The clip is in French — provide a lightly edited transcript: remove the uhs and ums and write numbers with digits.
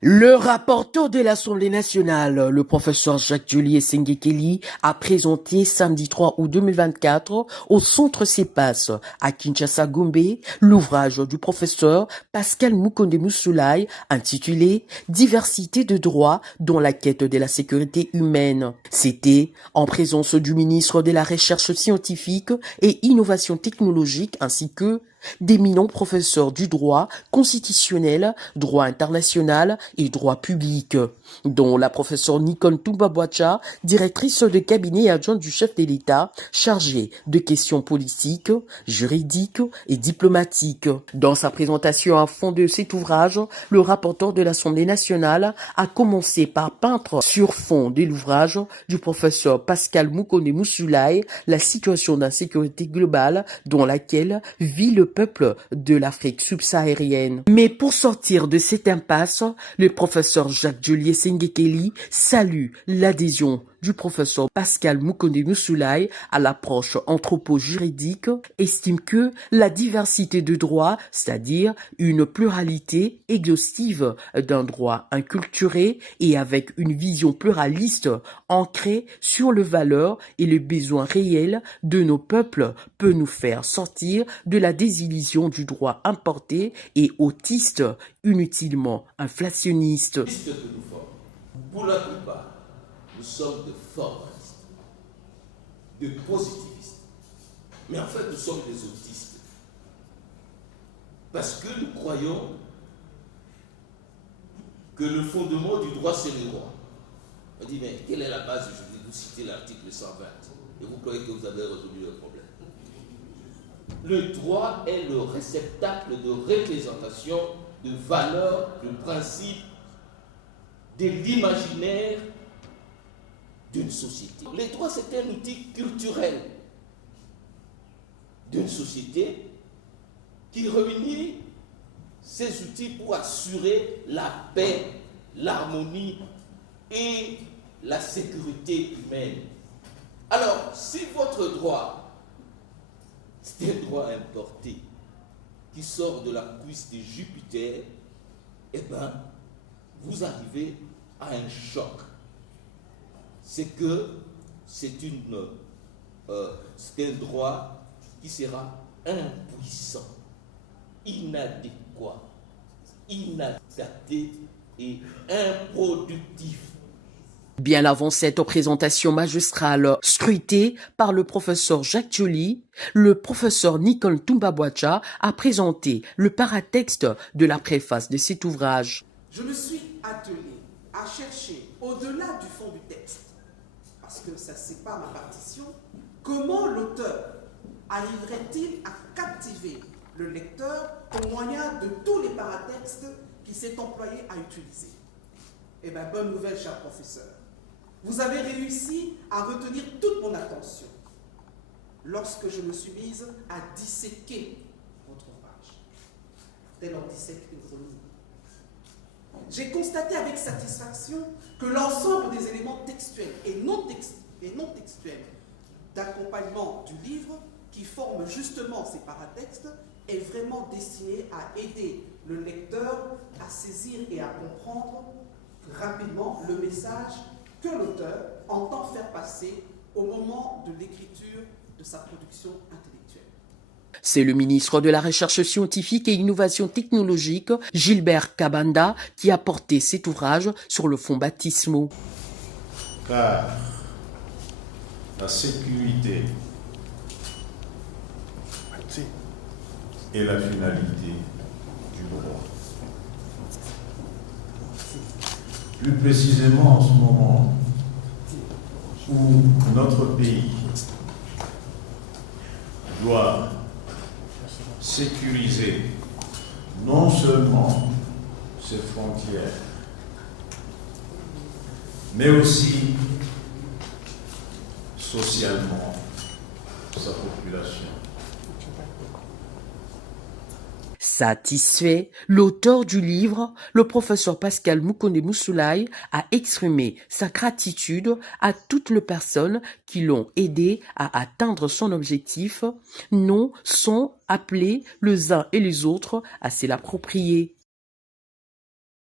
Le rapporteur de l'Assemblée nationale, le professeur Jacques-Julier Sengekeli, a présenté samedi 3 août 2024 au centre CEPAS à Kinshasa-Gombe l'ouvrage du professeur Pascal Moukonde Moussoulaye intitulé Diversité de droits dans la quête de la sécurité humaine. C'était en présence du ministre de la Recherche scientifique et innovation technologique ainsi que d'éminents professeurs du droit constitutionnel, droit international et droit public, dont la professeure Nicole Toumba-Boacha, directrice de cabinet et adjointe du chef de l'État, chargée de questions politiques, juridiques et diplomatiques. Dans sa présentation à fond de cet ouvrage, le rapporteur de l'Assemblée nationale a commencé par peindre sur fond de l'ouvrage du professeur Pascal Moukonde Moussoulaye la situation d'insécurité globale dans laquelle vit le peuple de l'Afrique subsaharienne. Mais pour sortir de cette impasse, le professeur Jacques-Julier Sengekeli salue l'adhésion du professeur Pascal Moukonde Moussoulaye à l'approche anthropo-juridique, estime que la diversité de droits, c'est-à-dire une pluralité exhaustive d'un droit inculturé et avec une vision pluraliste ancrée sur les valeurs et les besoins réels de nos peuples, peut nous faire sortir de la désillusion du droit importé et autiste, inutilement inflationniste. Pour la plupart, nous sommes de formalistes, de positivistes. Mais en fait, nous sommes des autistes. Parce que nous croyons que le fondement du droit, c'est le droit. On dit, mais quelle est la base du juridique? Vous citez l'article 120 et vous croyez que vous avez résolu le problème. Le droit est le réceptacle de représentation, de valeurs, de principes, de l'imaginaire d'une société. Les droits, c'est un outil culturel d'une société qui réunit ces outils pour assurer la paix, l'harmonie et la sécurité humaine. Alors, si votre droit, c'est un droit importé qui sort de la cuisse de Jupiter, eh bien, vous arrivez à un choc. C'est que c'est un droit qui sera impuissant, inadéquat, inadapté et improductif. Bien avant cette présentation magistrale scrutée par le professeur Jacques-Julier, le professeur Nicole Toumba-Boacha a présenté le paratexte de la préface de cet ouvrage. Je me suis attelé à chercher, au-delà du fond du texte, parce que ça sépare ma partition, comment l'auteur arriverait-il à captiver le lecteur au moyen de tous les paratextes qu'il s'est employé à utiliser. Eh bien, bonne nouvelle, cher professeur. Vous avez réussi à retenir toute mon attention lorsque je me suis mise à disséquer votre ouvrage, tel on dissèque une fourmi. J'ai constaté avec satisfaction que l'ensemble des éléments textuels et non textuels d'accompagnement du livre qui forment justement ces paratextes est vraiment destiné à aider le lecteur à saisir et à comprendre rapidement le message que l'auteur entend faire passer au moment de l'écriture de sa production intellectuelle. C'est le ministre de la Recherche scientifique et innovation technologique, Gilbert Kabanda, qui a porté cet ouvrage sur le fond baptismaux. Car la sécurité est la finalité du droit. Plus précisément en ce moment où notre pays doit sécuriser non seulement ses frontières, mais aussi socialement sa population. Satisfait, l'auteur du livre, le professeur Pascal Moukonde Moussoulaye, a exprimé sa gratitude à toutes les personnes qui l'ont aidé à atteindre son objectif, non sans appeler les uns et les autres à se l'approprier.